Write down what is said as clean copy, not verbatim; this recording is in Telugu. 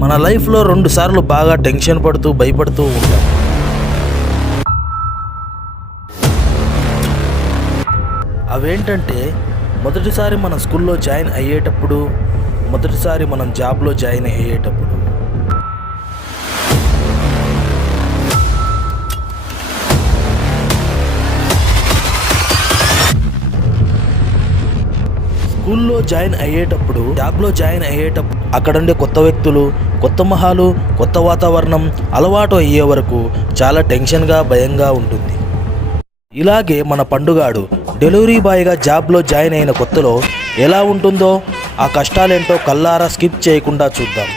మన లైఫ్లో 2 సార్లు బాగా టెన్షన్ పడుతూ భయపడుతూ ఉంటాం. అవేంటంటే మొదటిసారి మనం స్కూల్లో జాయిన్ అయ్యేటప్పుడు, మొదటిసారి మనం జాబ్లో జాయిన్ అయ్యేటప్పుడు. స్కూల్లో జాయిన్ అయ్యేటప్పుడు, జాబ్లో జాయిన్ అయ్యేటప్పుడు అక్కడుండే కొత్త వ్యక్తులు, కొత్త మొహాలు, కొత్త వాతావరణం అలవాటు అయ్యే వరకు చాలా టెన్షన్గా భయంగా ఉంటుంది. ఇలాగే మన పండుగాడు డెలివరీ బాయ్గా జాబ్లో జాయిన్ అయిన కొత్తలో ఎలా ఉంటుందో ఆ కష్టాలేంటో కల్లారా స్కిప్ చేయకుండా చూద్దాం.